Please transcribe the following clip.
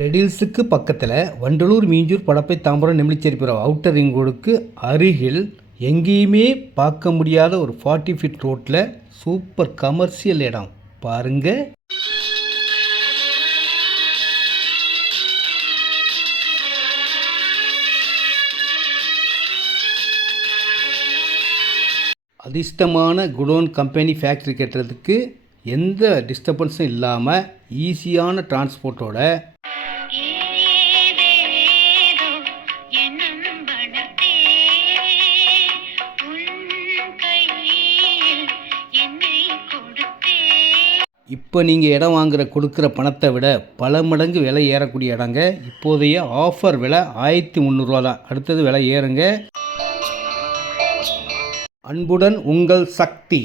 ரெடில்ஸுக்கு பக்கத்தில் வண்டலூர் மீஞ்சூர் படப்பை Tambaram நெமிலிச்சேரிப்புறம் outer ring ரோடுக்கு அருகில் எங்கேயுமே பார்க்க முடியாத ஒரு 40 ஃபீட் ரோட்டில் சூப்பர் கமர்ஷியல் இடம் பாருங்கள். அதிர்ஷ்டமான குடோன் கம்பெனி ஃபேக்ட்ரி கட்டுறதுக்கு எந்த டிஸ்டர்பன்ஸும் இல்லாமல் ஈஸியான டிரான்ஸ்போர்ட்டோட இப்போ நீங்கள் இடம் கொடுக்குற பணத்தை விட பல மடங்கு விலை ஏறக்கூடிய இடங்க. இப்போதைய ஆஃபர் விலை 1300 தான். அடுத்தது விலை ஏறுங்க. அன்புடன் உங்கள் சக்தி.